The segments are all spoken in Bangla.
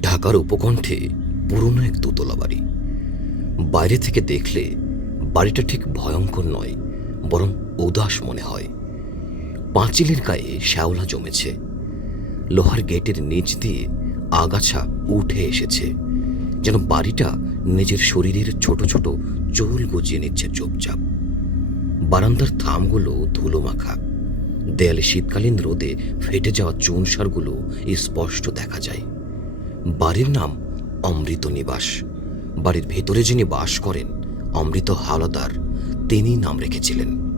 ঢাকার উপকণ্ঠে পুরনো এক দোতলা বাড়ি। বাইরে থেকে দেখলে বাড়িটা ঠিক ভয়ঙ্কর নয়, বরং উদাস মনে হয়। পাঁচিলের গায়ে শ্যাওলা জমেছে। লোহার গেটের নিচ দিয়ে আগাছা উঠে এসেছে, যেন বাড়িটা নিজের শরীরের ছোট ছোট চুল গজিয়ে নিচ্ছে চুপচাপ। বারান্দার থামগুলো ধুলো মাখা দেয়ালে শীতকালীন রোদে ফেটে যাওয়া চুনসারগুলো স্পষ্ট দেখা যায়। বাড়ির নাম অমৃত নিবাস। বাড়ির ভেতরে যিনি বাস করেন, অমৃত হাওলাদার তিনি নাম রেখেছিলেন।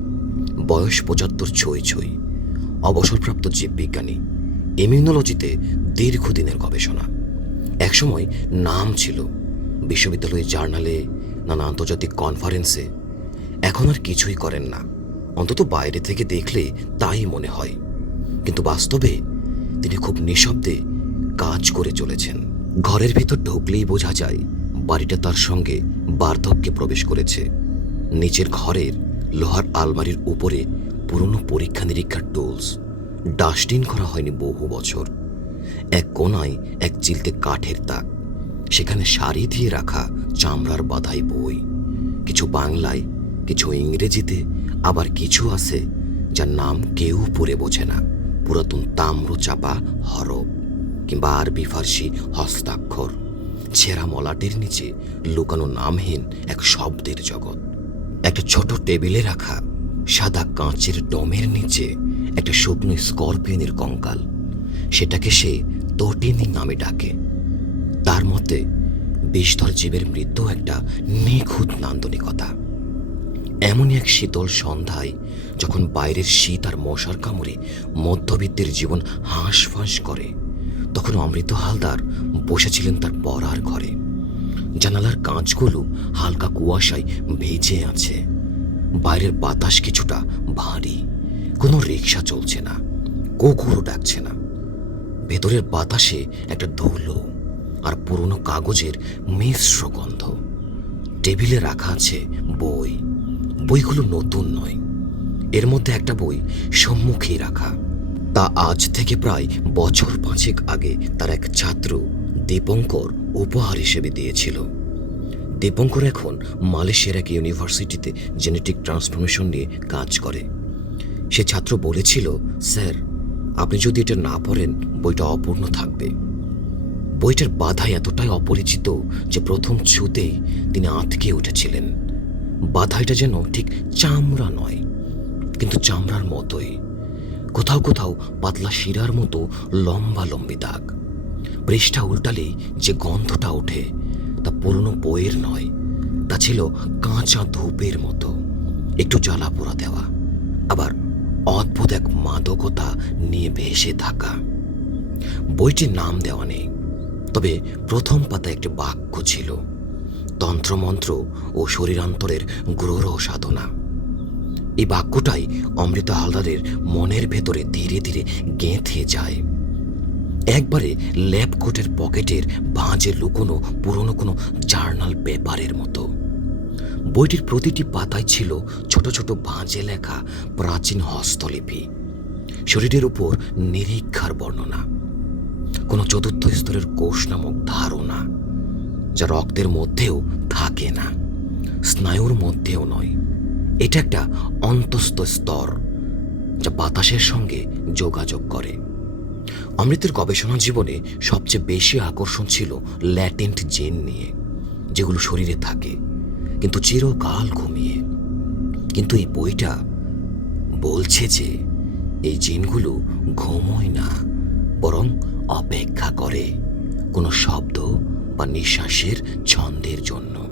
বয়স পঁচাত্তর ছই ছই। অবসরপ্রাপ্ত জীববিজ্ঞানী, ইমিউনোলজিতে দীর্ঘদিনের গবেষণা। একসময় নাম ছিল, বিশ্ববিদ্যালয়ের জার্নালে, নানা আন্তর্জাতিক কনফারেন্সে। এখন আর কিছুই করেন না। অন্তত বাইরে থেকে দেখলে তাই মনে হয়। কিন্তু বাস্তবে তিনি খুব নিঃশব্দে কাজ করে চলেছেন। ঘরের ভিতর ঢুকলেই বোঝা যায়, বাড়িটা তার সঙ্গে বার্ধক্যে প্রবেশ করেছে। নিচের ঘরের লোহার আলমারির উপরে পুরনো পরীক্ষা নিরীক্ষার টুলস ডাস্টিন করা হয়নি বহু বছর। এক কোনায় এক চিলতে কাঠের তাক, সেখানে শাড়ি দিয়ে রাখা চামড়ার বাধাই বই, কিছু বাংলায়, কিছু ইংরেজিতে, আবার কিছু আছে যার নাম কেউ পড়ে বোঝে না। পুরাতন তাম্র চাপা হরফ। কিংবা আরবি ফার্সি হস্তাক্ষর। ছেঁড়া মলাটের নিচে লুকানো নামহীন এক শব্দের জগৎ। একটা ছোট টেবিলে রাখা সাদা কাঁচের ডমের নিচে একটা শুকনো স্করপিয়নের কঙ্কাল। সেটাকে সে তটিনী নামে ডাকে। তার মতে বিষধর জীবের মৃত্যু একটা নিখুঁত নান্দনিকতা। এমনই এক শীতল সন্ধ্যায় যখন বাইরের শীত আর মশার কামড়ে মধ্যবিত্তের জীবন হাঁস ফাঁস করে তখন অমৃত হালদার বসেছিলেন তার পড়ার ঘরে। জানালার কাঁচগুলো হালকা কুয়াশায় ভেজে আছে। বাইরের বাতাস কিছুটা ভারী। কোনো রিক্সা চলছে না, কুকুরও ডাকছে না। ভেতরের বাতাসে একটা ধুলো আর পুরনো কাগজের মিশ্র গন্ধ। টেবিলে রাখা আছে বই। বইগুলো নতুন নয়। এর মধ্যে একটা বই সম্মুখেই রাখা। তা আজ থেকে প্রায় বছর পাঁচেক আগে তার এক ছাত্র দীপঙ্কর উপহার হিসেবে দিয়েছিল। দীপঙ্কর এখন মালয়েশিয়ার এক ইউনিভার্সিটিতে জেনেটিক ট্রান্সফরমেশন নিয়ে কাজ করে। সে ছাত্র বলেছিল, স্যার, আপনি যদি এটা না পড়েন, বইটা অপূর্ণ থাকবে। বইটার বাধা এতটাই অপরিচিত যে প্রথম ছুতেই তিনি আঁতকে উঠেছিলেন। বাধাইটা যেন ঠিক চামড়া নয়, কিন্তু চামড়ার মতোই। কোথাও কোথাও পাতলা শিরার মতো লম্বা লম্বি দাগ। পৃষ্ঠা উল্টালেই যে গন্ধটা ওঠে, তা পুরনো বইয়ের নয়, তা ছিল কাঁচা ধূপের মতো। একটু জ্বালা পোড়া দেওয়া, আবার অদ্ভুত এক মাদকতা নিয়ে ভেসে থাকা। বইটির নাম দেওয়া নেই, তবে প্রথম পাতায় একটি বাক্য ছিল, তন্ত্রমন্ত্র ও শরীরান্তরের গ্রহ সাধনা। এই বাক্যটাই অমৃত হালদারের মনের ভেতরে ধীরে ধীরে গেঁথে যায়। একবারে ল্যাব কোটের পকেটের ভাঁজে লুকোনো পুরনো কোনো জার্নাল পেপারের মতো। বইটির প্রতিটি পাতায় ছিল ছোট ছোট ভাঁজে লেখা প্রাচীন হস্তলিপি। শরীরের উপর নিরীক্ষার বর্ণনা। কোনো চতুর্থ স্তরের কোষ নামক ধারণা, যা রক্তের মধ্যেও থাকে না, স্নায়ুর মধ্যেও নয়। এটা একটা অন্তস্থ স্তর যা বাতাসের সঙ্গে যোগাযোগ করে। অমৃতের গবেষণা জীবনে সবচেয়ে বেশি আকর্ষণ ছিল ল্যাটেন্ট জেন নিয়ে, যেগুলো শরীরে থাকে, কিন্তু চিরকাল ঘুমিয়ে। কিন্তু এই বইটা বলছে যে এই জিনগুলো ঘুমোয় না, বরং অপেক্ষা করে কোনো শব্দ বা নিঃশ্বাসের ছন্দের জন্য।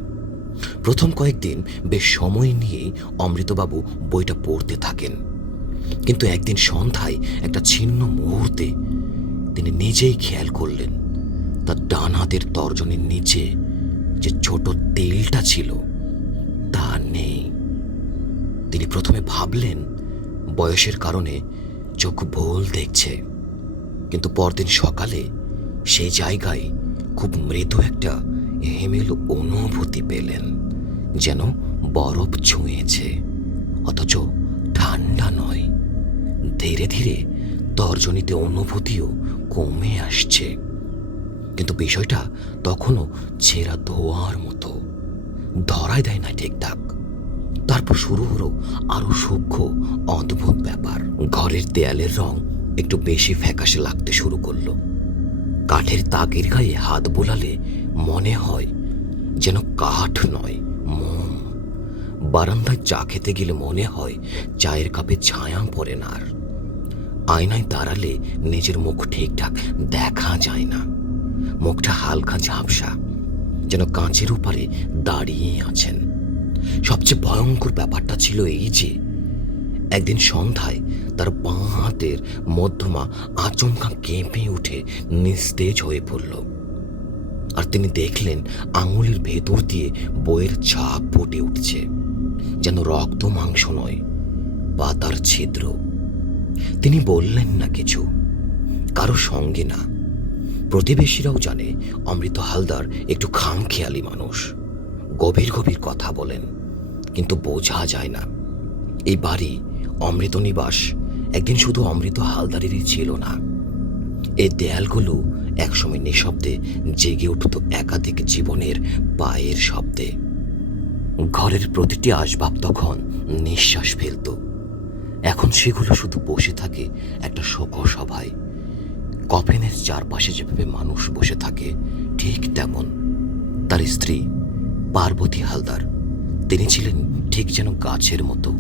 প্রথম কয়েকদিন বেশ সময় নিয়েই অমৃতবাবু বইটা পড়তে থাকেন। কিন্তু একদিন সন্ধ্যায় একটা ছিন্ন মুহূর্তে তিনি নিজেই খেয়াল করলেন, তার ডান হাতের তর্জনীর নিচে যে ছোট তেলটা ছিল, তা নেই। তিনি প্রথমে ভাবলেন, বয়সের কারণে চোখ ভুল দেখছে, কিন্তু পরদিন সকালে সেই জায়গায় খুব মৃদু একটা হেমেল অনুভূতি পেলেন, যেন বরফ ছুঁয়েছে, অথচ ঠান্ডা নয়। ধীরে ধীরে তর্জনীতে অনুভূতিও কমে আসছে। কিন্তু বিষয়টা তখনও ছেঁড়া ধোয়ার মতো। ধরাই দেয় না ঠিকঠাক তারপর শুরু হলো আরও সূক্ষ্ম, অদ্ভুত ব্যাপার। ঘরের দেয়ালের রং একটু বেশি ফ্যাকাশে লাগতে শুরু করল। কাঠের তাকের গায়ে হাত বোলালে মনে হয় যেন কাঠ নয়, মোম। বারান্দায় চা খেতে গেলে মনে হয় চায়ের কাপে ছায়া পড়ে না আর। আয়নায় দাঁড়ালে নিজের মুখ ঠিকঠাক দেখা যায় না। মুখটা হালকা ঝাপসা, যেন কাঁচের উপরে দাঁড়িয়ে আছেন। সবচেয়ে ভয়ঙ্কর ব্যাপারটা ছিল এই যে, একদিন সন্ধ্যায় তার বাঁ হাতের মধ্যমা আচমকা কেঁপে উঠে নিস্তেজ হয়ে পড়ল। আর তিনি দেখলেন আঙুলের ভেতর দিয়ে বইয়ের ছাপ ফুটে উঠছে, যেন রক্ত মাংস নয় পাতার ছিদ্র। তিনি বললেন না কিছু, কারও সঙ্গে না। প্রতিবেশীরাও জানে অমৃত হালদার একটু খামখেয়ালি মানুষ, গভীর গভীর কথা বলেন, কিন্তু বোঝা যায় না। এই বাড়ি অমৃত নিবাস একদিন শুধু অমৃত হালদারেরই ছিল না। এই দেয়ালগুলো একসময় নিঃশব্দে জেগে উঠত একাধিক জীবনের পায়ের শব্দে। ঘরের প্রতিটি আসবাব তখন নিঃশ্বাস ফেলত। এখন সেগুলো শুধু বসে থাকে একটা শোকসভায়। কফিনের চারপাশে যেভাবে মানুষ বসে থাকে, ঠিক তেমন। তার স্ত্রী, পার্বতী হালদার, তিনি ছিলেন ঠিক যেন গাছের মতো।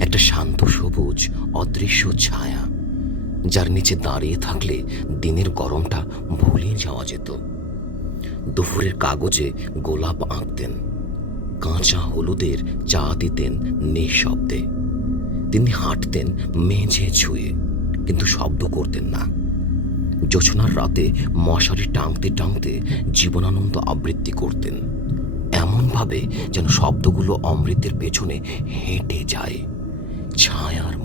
একটা শান্ত সবুজ, অদৃশ্য ছায়া। যার নিচে দাঁড়িয়ে থাকলে দিনের গরমটা ভুলে যাওয়া যেত। দুপুরের কাগজে গোলাপ আঁকতেন, কাঁচা হলুদের চা দিতেন নিঃশব্দে। তিনি হাঁটতেন মেঝে ছুঁয়ে, কিন্তু শব্দ করতেন না। জোছনার রাতে মশারি টাঙতে টাঙতে জীবনানন্দ আবৃত্তি করতেন, এমনভাবে যেন শব্দগুলো অমৃতের পেছনে হেঁটে যায়। ছায়ার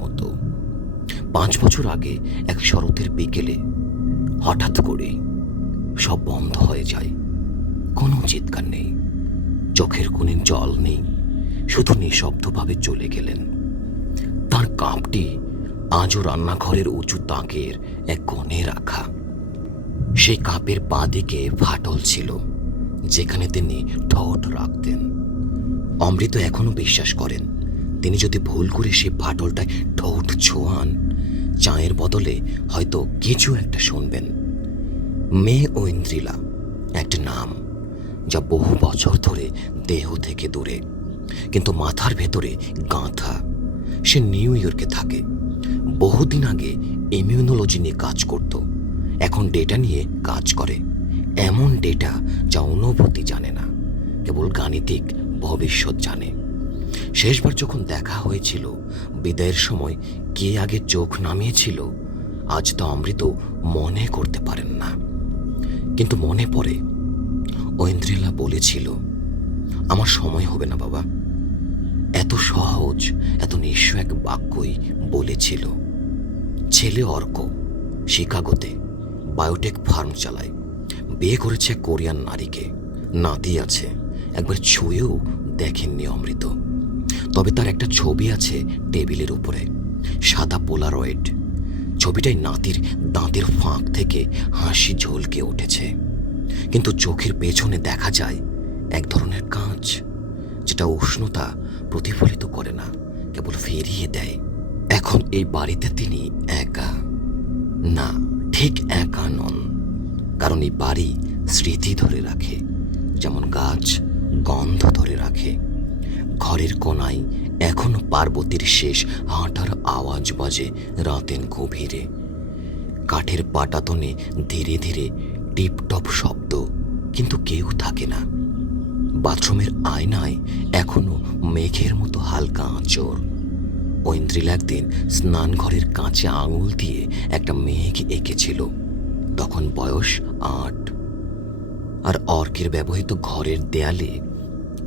পাঁচ বছর আগে এক শরতের বিকেলে হঠাৎ করে সব বন্ধ হয়ে যায়। কোনো চিৎকার নেই। চোখের কোণে জল নেই। শুধু নিঃশব্দভাবে চলে গেলেন। তার কাপটি আজও রান্নাঘরের উঁচু তাকের এক কোণে রাখা। সেই কাপের পা দিকে ফাটল ছিল, যেখানে তিনি ঠোঁট রাখতেন। অমৃত এখনও বিশ্বাস করেন, তিনি যদি ভুল করে সে ফাটলটায় ঠোঁট ছোঁয়ান চায়ের বদলে হয়তো কিছু একটা শুনবেন। মেয়ে ও ইন্দ্রিলা, একটা নাম যা বহু বছর ধরে দেহ থেকে দূরে, কিন্তু মাথার ভেতরে গাঁথা। সে নিউ ইয়র্কে থাকে। বহুদিন আগে ইমিউনোলজি নিয়ে কাজ করত। এখন ডেটা নিয়ে কাজ করে। এমন ডেটা যা অনুভূতি জানে না, কেবল গাণিতিক ভবিষ্যৎ জানে। শেষবার যখন দেখা হয়েছিল, বিদায়ের সময় কে আগে চোখ নামিয়েছিল, আজ তা অমৃত মনে করতে পারেন না। কিন্তু মনে পড়ে ঐন্দ্রিলা বলেছিল, আমার সময় হবে না বাবা। এত সহজ, এত নিঃস্ব এক বাক্যই বলেছিল। ছেলে অর্ক, শিকাগোতে বায়োটেক ফার্ম চালায়। বিয়ে করেছে কোরিয়ান নারীকে। নাতি আছে, একবার ছুঁয়েও দেখেননি অমৃত। তবে তার একটা ছবি আছে টেবিলের উপরে, সাদা পোলারয়েড। ছবিটায় নাতির দাঁতের ফাঁক থেকে হাসি ঝলকে উঠেছে। কিন্তু চোখের পেছনে দেখা যায় এক ধরনের কাঁচ, যেটা উষ্ণতা প্রতিফলিত করে না, কেবল ফিরিয়ে দেয়। এখন এই বাড়িতে তিনি একা। না, ঠিক একা নন, কারণ এই বাড়ি স্মৃতি ধরে রাখে, যেমন গাছ গন্ধ ধরে রাখে। ঘরের কোনায় এখনও পার্বতীর শেষ হাঁটার আওয়াজ বাজে রাতের গভীরে। কাঠের পাটাতনে ধীরে ধীরে টিপটপ শব্দ, কিন্তু কেউ থাকে না। বাথরুমের আয়নায় এখনও মেঘের মতো হালকা আঁচড়। ঐন্দ্রিল একদিন স্নানঘরের কাঁচে আঙুল দিয়ে একটা মেঘ এঁকেছিল। তখন বয়স আট। আর অর্কের ব্যবহৃত ঘরের দেয়ালে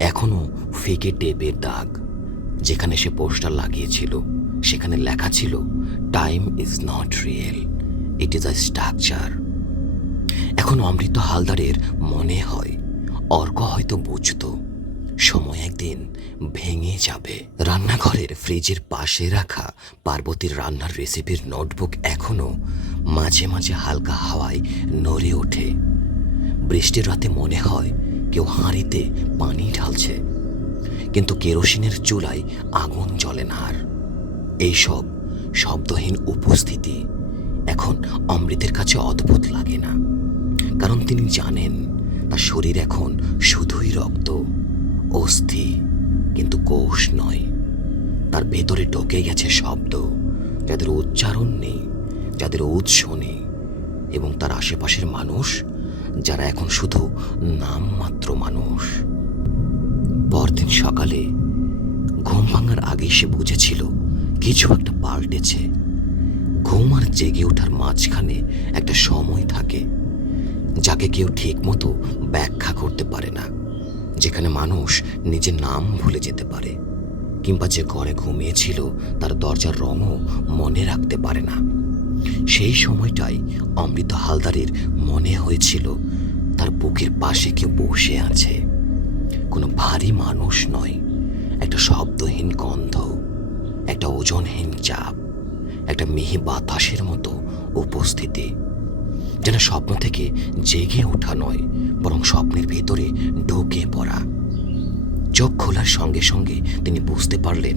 এখনও ফেকে টেপের দাগ। যেখানে সে পোস্টার লাগিয়েছিল, সেখানে লেখা ছিল time is not real it is a structure এখন অমৃত হালদারের মনে হয়, অর্ক হয়তো বুঝতো, সময় একদিন ভেঙে যাবে। রান্নাঘরের ফ্রিজের পাশে রাখা পার্বতীর রান্নার রেসিপির নোটবুক এখনও মাঝে মাঝে হালকা হাওয়ায় নড়ে ওঠে। বৃষ্টির রাতে মনে হয় কেউ হাঁড়িতে পানি ঢালছে, কিন্তু কেরোসিনের চুলায় আগুন জ্বলে না আর। এইসব শব্দহীন উপস্থিতি এখন অমৃতের কাছে অদ্ভুত লাগে না, কারণ তিনি জানেন তার শরীর এখন শুধুই রক্ত, অস্থি, কিন্তু কোষ নয়। তার ভেতরে ঢোকে গেছে শব্দ, যাদের উচ্চারণ নেই, যাদের উৎস নেই, এবং তার আশেপাশের মানুষ যারা এখন শুধু নামমাত্র মানুষ। পরদিন সকালে ঘুম ভাঙার আগে সে বুঝেছিল কিছু একটা পাল্টেছে। ঘুম আর জেগে ওঠার মাঝখানে একটা সময় থাকে, যাকে কেউ ঠিক মতো ব্যাখ্যা করতে পারে না, যেখানে মানুষ নিজের নাম ভুলে যেতে পারে, কিংবা যে ঘরে ঘুমিয়েছিল তার দরজার রঙও মনে রাখতে পারে না। সেই সময়টাই অমৃত হালদারের মনে হয়েছিল, তার বুকের পাশে কেউ বসে আছে। কোনো ভারী মানুষ নয়, একটা শব্দহীন গন্ধ, একটা ওজনহীন চাপ, একটা মিহি বাতাসের মতো উপস্থিতি, যেন স্বপ্ন থেকে জেগে ওঠা নয়, বরং স্বপ্নের ভেতরে ঢোকে পড়া। চোখ খোলার সঙ্গে সঙ্গে তিনি বুঝতে পারলেন,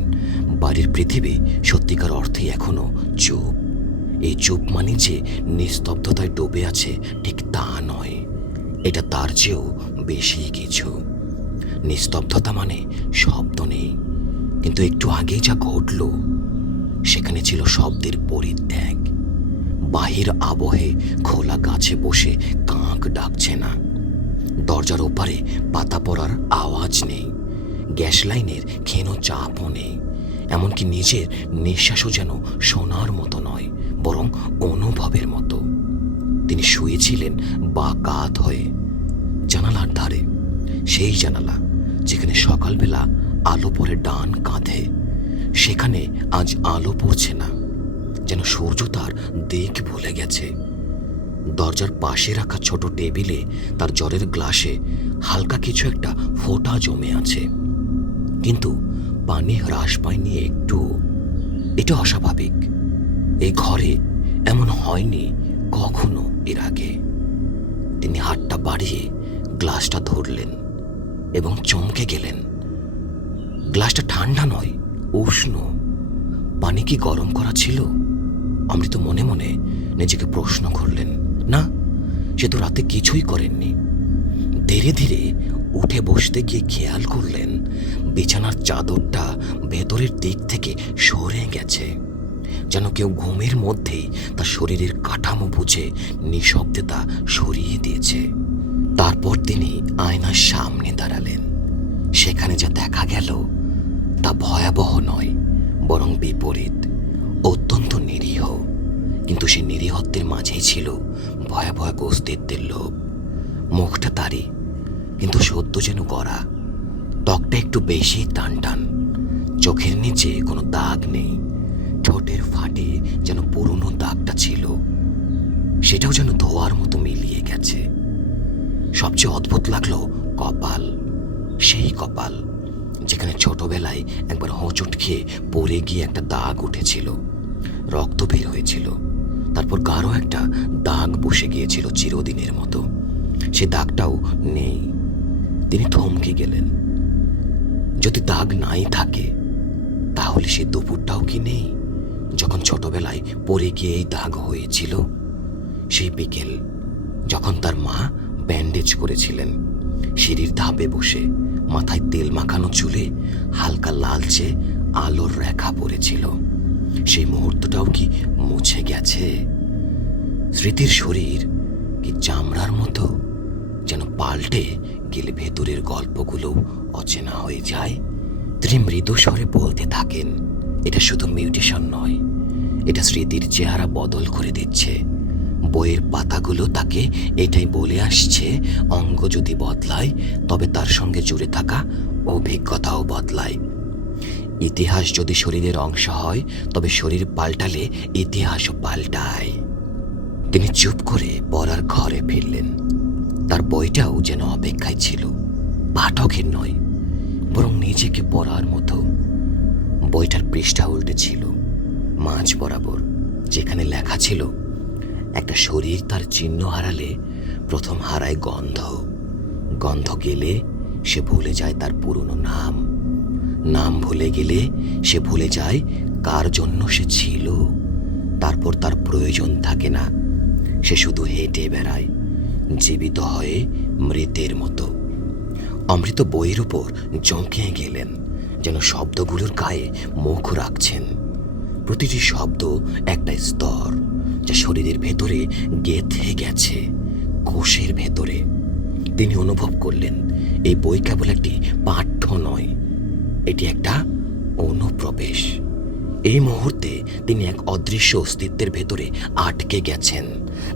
বাড়ির পৃথিবী সত্যিকার অর্থে এখনও চুপ। এই চুপ মানে যে নিস্তব্ধতায় ডুবে আছে, ঠিক তা নয়। এটা তার চেয়েও বেশি কিছু। নিস্তব্ধতা মানে শব্দ নেই। কিন্তু একটু আগেই যা ঘটল, সেখানে ছিল শব্দের পরিত্যাগ। বাহির আবহে খোলা গাছে বসে কাক ডাকছে না। দরজার ওপারে পাতা পড়ার আওয়াজ নেই। গ্যাস লাইনের ক্ষীণ চাপও নেই। এমনকি নিজের নিঃশ্বাসও যেন শোনার মতো অনুভবের মতো। তিনি শুয়েছিলেন বা কাত হয়ে। জানালার ধারে, সেই জানালা যেখানে সকালবেলা আলো পড়ে ডান কাঁধে, সেখানে আজ আলো পড়ছে না, যেন সূর্য তার দিক ভুলে গেছে। দরজার পাশে রাখা ছোট টেবিলে তার জলের গ্লাসে হালকা কিছু একটা ফোঁটা জমে আছে। কিন্তু পানি হ্রাস পায়নি একটু। এটা অস্বাভাবিক। এই ঘরে এমন হয়নি কখনো এর আগে। তিনি হাতটা বাড়িয়ে গ্লাসটা ধরলেন এবং চমকে গেলেন। গ্লাসটা ঠান্ডা নয়, উষ্ণ। পানি কি গরম করা ছিল? অমৃত মনে মনে নিজেকে প্রশ্ন করলেন, না, সে তো রাতে কিছুই করেননি। ধীরে ধীরে উঠে বসতে গিয়ে খেয়াল করলেন, বিছানার চাদরটা ভেতরের দিক থেকে সরে গেছে। যেন কেউ ঘুমের মধ্যেই তার শরীরের কাঠামো বুঝে নিঃশব্দে তা সরিয়ে দিয়েছে। তারপর তিনি আয়নার সামনে দাঁড়ালেন। সেখানে যা দেখা গেল তা ভয়াবহ নয়, বরং বিপরীত, অত্যন্ত নিরীহ। কিন্তু সে নিরীহত্বের মাঝেই ছিল ভয়াবহ অস্তিত্বের লোভ। মুখটা তারি কিন্তু সদ্য যেন গড়া। ত্বকটা একটু বেশি টান টান চোখের নিচে কোনো দাগ নেই। ঠোঁটের ফাটে যেন পুরনো দাগটা ছিল। সেটাও যেন ধোয়ার মতো মিলিয়ে গেছে। সবচেয়ে অদ্ভুত লাগল কপাল, সেই কপাল, যেখানে ছোটবেলায় একবার হোঁচট খেয়ে পড়ে গিয়ে একটা দাগ উঠেছিল। রক্ত বের হয়েছিল। তারপর গাঢ় একটা দাগ বসে গিয়েছিল চিরদিনের মতো। সে দাগটাও নেই। তিনি থমকে গেলেন। যদি দাগ নাই থাকে, তাহলে সে দুপুরটাও কি নেই? যখন ছোটবেলায় পড়ে গিয়ে এই দাগ হয়েছিল, সেই বিকেল যখন তার মা ব্যান্ডেজ করেছিলেন, সিঁড়ির ধাপে বসে মাথায় তেল মাখানো চুলে হালকা লালচে আলোর রেখা পড়েছিল। সেই মুহূর্তটাও কি মুছে গেছে? স্মৃতির শরীর কি চামড়ার মতো যেন পাল্টে গেলে ভেতরের গল্পগুলো অচেনা হয়ে যায়? তিনি মৃদু স্বরে বলতে থাকেন এটা শুধু মিউটেশন নয়, এটা স্মৃতির চেহারা বদল করে দিচ্ছে। বইয়ের পাতাগুলো তাকে এটাই বলে আসছে, অঙ্গ যদি বদলায়, তবে তার সঙ্গে জুড়ে থাকা অভিজ্ঞতাও বদলায়। ইতিহাস যদি শরীরের অংশ হয়, তবে শরীর পাল্টালে ইতিহাসও পাল্টায়। তিনি চুপ করে পড়ার ঘরে ফিরলেন। তার বইটাও যেন অপেক্ষায় ছিল, পাঠকের নয়, বরং নিজেকে পড়ার মতো। বইটার পৃষ্ঠা উল্টে ছিল, মাঝ বরাবর, যেখানে লেখা ছিল, একটা শরীর তার চিহ্ন হারালে প্রথম হারায় গন্ধ। গন্ধ গেলে সে ভুলে যায় তার পুরনো নাম। নাম ভুলে গেলে সে ভুলে যায় কার জন্য সে ছিল। তারপর তার প্রয়োজন থাকে না, সে শুধু হেঁটে বেড়ায়, জীবিত হয়ে মৃতের মতো। অমৃত বইয়ের উপর জমকে গেলেন। যেন শব্দগুলোর গায়ে মুখ রাখছেন। প্রতিটি শব্দ একটা স্তর, যা শরীরের ভেতরে গেঁথে গেছে, কোষের ভেতরে। তিনি অনুভব করলেন, এই বই কেবল একটি পাঠ্য নয়, এটি একটা অনুপ্রবেশ। এই মুহূর্তে তিনি এক অদৃশ্য অস্তিত্বের ভেতরে আটকে গেছেন,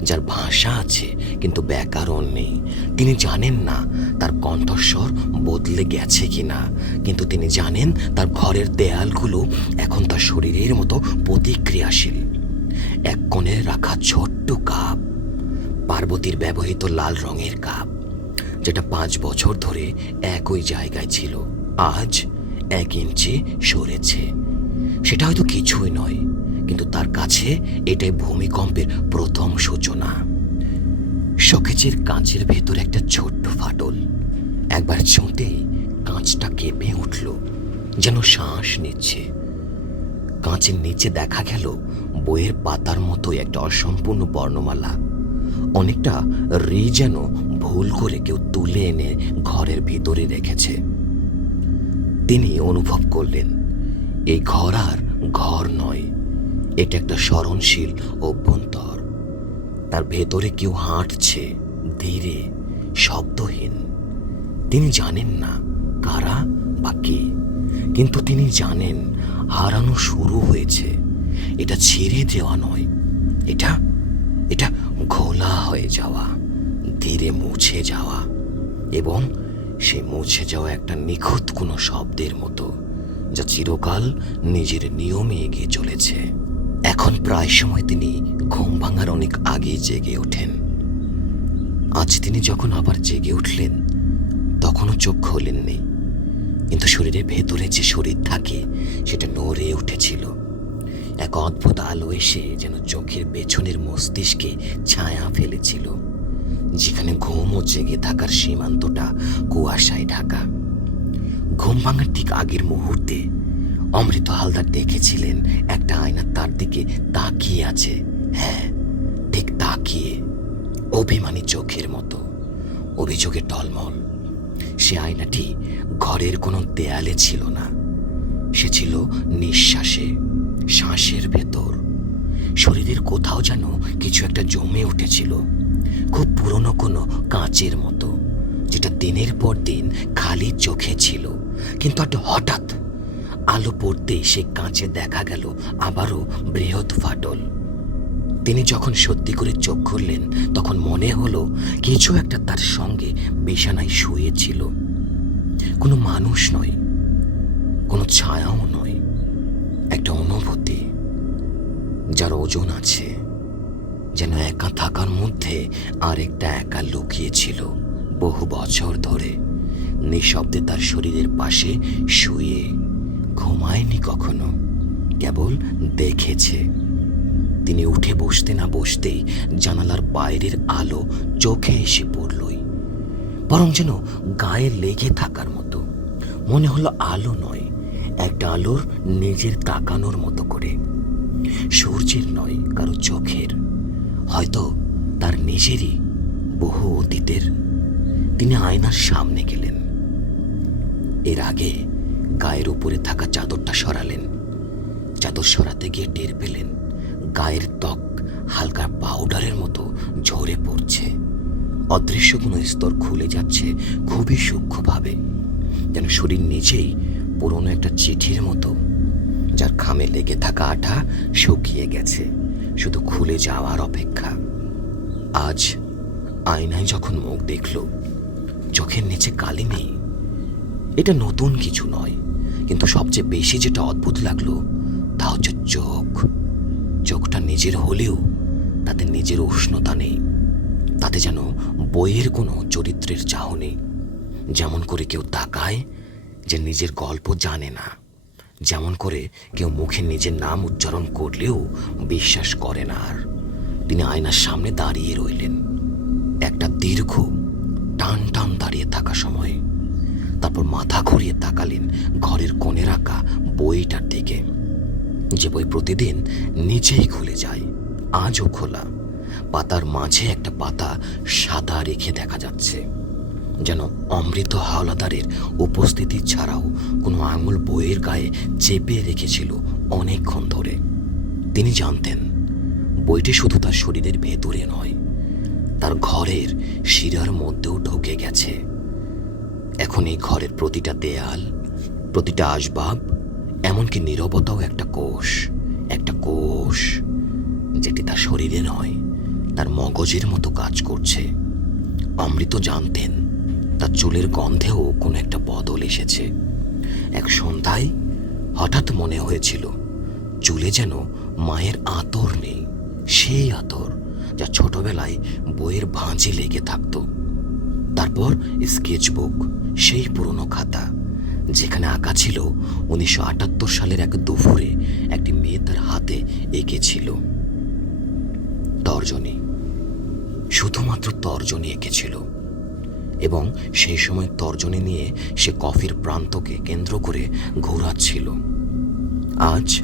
যার ভাষা আছে কিন্তু ব্যাকরণ নেই। তিনি জানেন না তার কণ্ঠস্বর বদলে গেছে কি না কিন্তু তিনি জানেন তার ঘরের দেয়ালগুলো এখন তার শরীরের মতো প্রতিক্রিয়াশীল। এক কোণে রাখা ছোট্ট কাপ, পার্বতীর ব্যবহৃত লাল রঙের কাপ, যেটা পাঁচ বছর ধরে একই জায়গায় ছিল, আজ এক ইঞ্চি সরেছে। সেটা হয়তো কিছুই নয়, কিন্তু তার কাছে এটাই ভূমিকম্পের প্রথম সূচনা। শোকেজের কাঁচের ভেতর একটা ছোট্ট ফাটল। একবার ছুঁতেই কাঁচটা কেঁপে উঠল, যেন শ্বাস নিচ্ছে। কাঁচের নিচে দেখা গেল বইয়ের পাতার মতো একটা অসম্পূর্ণ বর্ণমালা। অনেকটা রি যেন ভুল করে কেউ তুলে এনে ঘরের ভিতরে রেখেছে। তিনি অনুভব করলেন এই ঘর আর ঘর নয়। এটা একটা স্মরণশীল অভ্যন্তর। তার ভেতরে কেউ হাঁটছে, ধীরে, শব্দহীন। তিনি জানেন না কারা বা কে, কিন্তু তিনি জানেন হারানো শুরু হয়েছে। এটা ছেড়ে দেওয়া নয়। এটা এটা ঘোলা হয়ে যাওয়া, ধীরে মুছে যাওয়া। এবং সে মুছে যাওয়া একটা নিখুঁত কোনো শব্দের মতো। যা চিরকাল নিজের নিয়মে এগিয়ে চলেছে। এখন প্রায় সময় তিনি ঘুম ভাঙার অনেক আগে জেগে ওঠেন। আজ তিনি যখন আবার জেগে উঠলেন, তখনও চোখ খোলেননি। কিন্তু শরীরের ভেতরে যে শরীর থাকে, সেটা নড়ে উঠেছিল। এক অদ্ভুত আলো এসে যেন চোখের পেছনের মস্তিষ্কে ছায়া ফেলেছিল, যেখানে ঘুম ও জেগে থাকার সীমান্তটা কুয়াশায় ঢাকা। ঘুম ভাঙার ঠিক আগের মুহূর্তে অমৃত হালদার দেখেছিলেন একটা আয়না তার দিকে তাকিয়ে আছে। হ্যাঁ ঠিক তাকিয়ে, অভিমানী চোখের মতো, অভিযোগের টলমল। সে আয়নাটি ঘরের কোনো দেয়ালে ছিল না। সে ছিল নিঃশ্বাসে, শ্বাসের ভেতর। শরীরের কোথাও যেন কিছু একটা জমে উঠেছিল, খুব পুরনো কোনো কাঁচের মতো, যেটা দিনের পর দিন খালি চোখে ছিল। কিন্তু একটা হঠাৎ আলো পড়তেই সে কাঁচে দেখা গেল আবারও বৃহৎ ফাটল। তিনি যখন সত্যি করে চোখ খুললেন, তখন মনে হলো কিছু একটা তার সঙ্গে বিছানায় শুয়েছিল। কোনো মানুষ নয়, কোনো ছায়াও নয়, একটা অনুভূতি যার ওজন আছে যেন একা থাকার মধ্যে আরেকটা একা লুকিয়েছিল বহু বছর ধরে। নিঃশব্দে তার শরীরের পাশে শুয়ে ঘুমায়নি কখনো, কেবল দেখেছে। তিনি উঠে বসতে না বসতেই জানালার বাইরের আলো চোখে এসে পড়লই, বরং যেন গায়ে লেগে থাকার মতো। মনে হলো আলো নয়, একটা আলোর নিজের তাকানোর মতো করে। সূর্যের নয়, কারও চোখের। হয়তো তার নিজেরই বহু অতীতের। তিনি আয়নার সামনে গেলেন। এর আগে গায়ের উপরে থাকা চাদরটা সরালেন। চাদর সরাতে গিয়ে টের পেলেন, গায়ের ত্বক হালকা পাউডারের মতো ঝরে পড়ছে। অদৃশ্য কোনো স্তর খুলে যাচ্ছে খুবই সূক্ষ্মভাবে, যেন শরীর নিজেই পুরনো একটা চিঠির মতো, যার খামে লেগে থাকা আঠা শুকিয়ে গেছে, শুধু খুলে যাওয়ার অপেক্ষা। আজ আয়নায় যখন মুখ দেখল, চোখের নিচে কালি নেই। এটা নতুন কিছু নয়। কিন্তু সবচেয়ে বেশি যেটা অদ্ভুত লাগল, তা হচ্ছে চোখ। চোখটা নিজের হলেও তাতে নিজের উষ্ণতা নেই। তাতে যেন বইয়ের কোনো চরিত্রের চাহ নেই। যেমন করে কেউ তাকায় যে নিজের গল্প জানে না। যেমন করে কেউ মুখে নিজের নাম উচ্চারণ করলেও বিশ্বাস করে না আর। তিনি আয়নার সামনে দাঁড়িয়ে রইলেন। একটা দীর্ঘ টান টান দাঁড়িয়ে থাকা সময়। তারপর মাথা ঘুরিয়ে তাকালেন ঘরের কোণে রাখা বইটার দিকে। যে বই প্রতিদিন নিচেই খুলে যায়, আজও খোলা। পাতার মাঝে একটা পাতা সাদা রেখে দেখা যাচ্ছে, যেন অমৃত হাওলাদারের উপস্থিতি ছাড়াও কোনো আঙুল বইয়ের গায়ে চেপে রেখেছিল অনেকক্ষণ ধরে। তিনি জানতেন, বইটি শুধু তার শরীরের ভেতরে নয়, তার ঘরের শিরার মধ্যেও ঢুকে গেছে। এখন এই ঘরের প্রতিটা দেয়াল, প্রতিটা আসবাব, এমনকি নীরবতাও একটা কোষ একটা কোষ যেটি তার শরীরে নয়, তার মগজের মতো কাজ করছে। অমৃত জানতেন, তার চুলের গন্ধেও কোনো একটা বদল এসেছে। এক সন্ধ্যায় হঠাৎ মনে হয়েছিল, চুলে যেন মায়ের আতর নেই, সেই আতর যা ছোটবেলায় বইয়ের ভাঁজে লেগে থাকতো। তারপর স্কেচবুক সেই পুরনো খাতা, যেখানে আঁকা ছিল উনিশশো আটাত্তর সালের এক দুপুরে একটি মেয়ে তার হাতে এঁকেছিল। তর্জনী, শুধুমাত্র তর্জনী এঁকেছিল এবং সেই সময় তর্জনী নিয়ে সে কফির প্রান্তকে কেন্দ্র করে ঘোরাচ্ছিল। আজ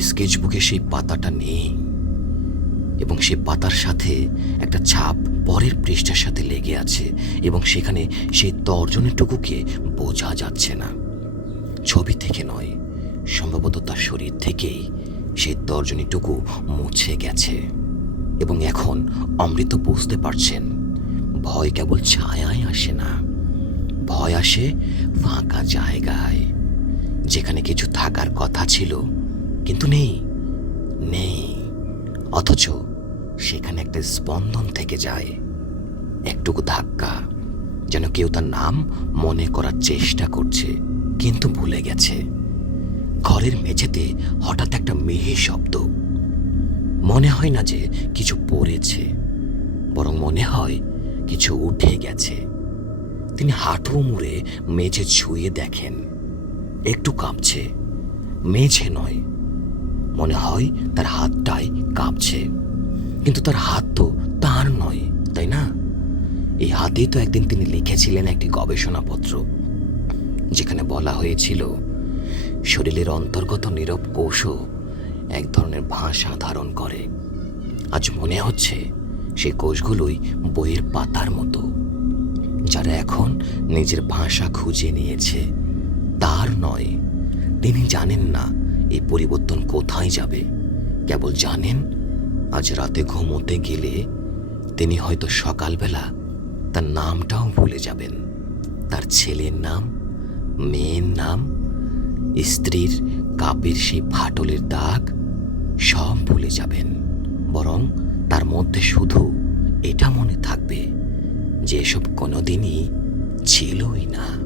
স্কেচবুকে সেই পাতাটা নেই। এবং সে পাতার সাথে একটা ছাপ পরের পৃষ্ঠার সাথে লেগে আছে এবং সেখানে সেই তর্জনীটুকুকে বোঝা যাচ্ছে না। ছবি থেকে নয়, সম্ভবত তার শরীর থেকেই সেই তর্জনীটুকু মুছে গেছে। এবং এখন অমৃত বুঝতে পারছেন, ভয় কেবল ছায়ায় আসে না, ভয় আসে ফাঁকা জায়গায়, যেখানে কিছু থাকার কথা ছিল, কিন্তু নেই নেই, অথচ সেখানে একটা স্পন্দন থেকে যায়। একটুকু ধাক্কা, যেন কেউ তার নাম মনে করার চেষ্টা করছে, কিন্তু ভুলে গেছে। ঘরের মেঝেতে হঠাৎ একটা মেহে শব্দ। মনে হয় না যে কিছু পড়েছে, বরং মনে হয় কিছু উঠে গেছে। তিনি হাঁটু মুড়ে মেঝে ছুঁয়ে দেখেন। একটু কাঁপছে। মেঝে নয়, মনে হয় তার হাতটাই কাঁপছে। কিন্তু তার হাত তো তার নয়, তাই না? এই হাতেই তো একদিন তিনি লিখেছিলেন একটি গবেষণাপত্র, যেখানে বলা হয়েছিল, শরীরের অন্তর্গত নীরব কোষও এক ধরনের ভাষা ধারণ করে। আজ মনে হচ্ছে সেই কোষগুলোই বইয়ের পাতার মতো। যারা এখন নিজের ভাষা খুঁজে নিয়েছে, তার নয়, তিনি জানেন না এই পরিবর্তন কোথায় যাবে। কেবল জানেন আজ রাতে ঘুমোতে গেলে তিনি হয়তো সকালবেলা তার নামটাও ভুলে যাবেন। তার ছেলের নাম, মেয়ের নাম, স্ত্রীর কাপের সেই ফাটলের দাগ সব ভুলে যাবেন। বরং তার মধ্যে শুধু এটা মনে থাকবে যে এসব কোনোদিনই ছিলই না।